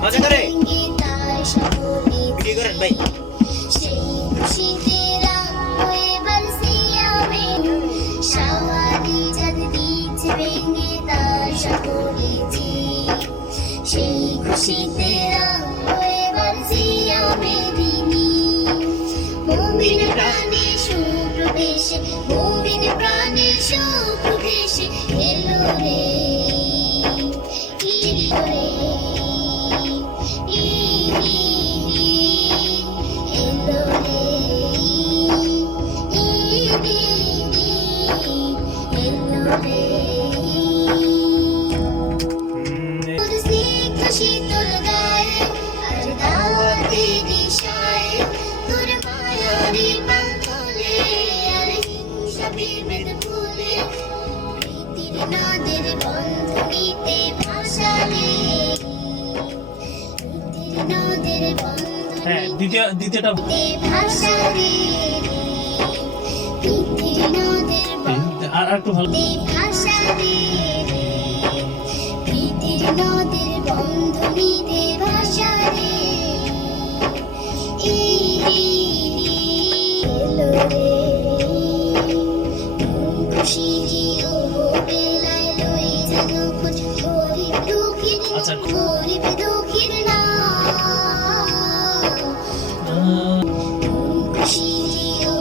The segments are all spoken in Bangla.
মজা করে কি করেন ভাই সেই খুশিতে মুমিন প্রাণে সুপ্রবেশে মুমিন প্রাণে সুপ্রবেশে এলো রে এলো রে এলো রে শীতল গায়ে আর দাওয়াতে দিশায় তোর মায়ারি পান্তলে আর হিংসাবি বেদ ফুলে প্রীতির নদের বন্ধনীতে ভাসালে প্রীতির নদের দ্বিতীয়টা ভাসালে প্রীতির নদের আর একটু ভালো ভাসালে প্রীতির নদের বন্ধনীতে ভাসালে এলো রে খুশি ও বেলায় লই যেন খোঁজ গরিব দুঃখীর গরিব দুঃখীর না খুশি ও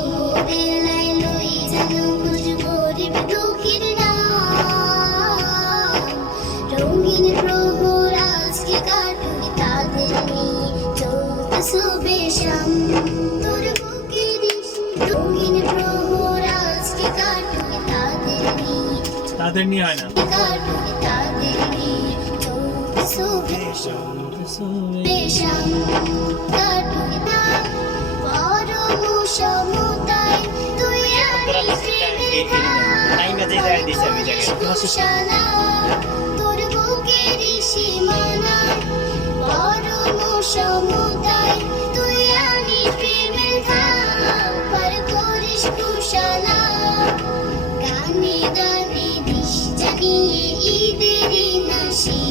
বেলায় লই যেন খোঁজ গরিব দুঃখীর না রঙিন প্রহর আজকে কাটুক তাদের নিয়ে চলতে শুভেশাম তোর বুকের রঙিন প্রহর আজকে কাটুক তাদের নিয়ে হয় না কাটুক তাদের নিয়ে চলতে শুভেশাম কাটুক না পরম সমতায় তুই আমি প্রেমের ঘানা তোর বুকের সীমানা পরম সমতায় তুই আমি প্রেমের ধাম পার করিস কুশালা গানে গানে দিস জানিয়ে ঈদেরই নাসি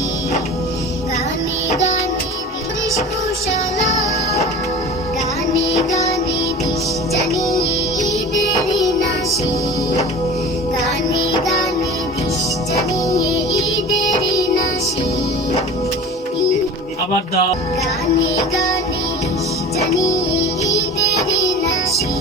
গানে গানে দিস কুশালা গানে গানে দিস জানিয়ে ঈদেরই নাসি গানে গানে দিস জানিয়ে ঈদেরই নাসি আবার দাও গানে গানে দিস জানিয়ে ঈদেরই নাসি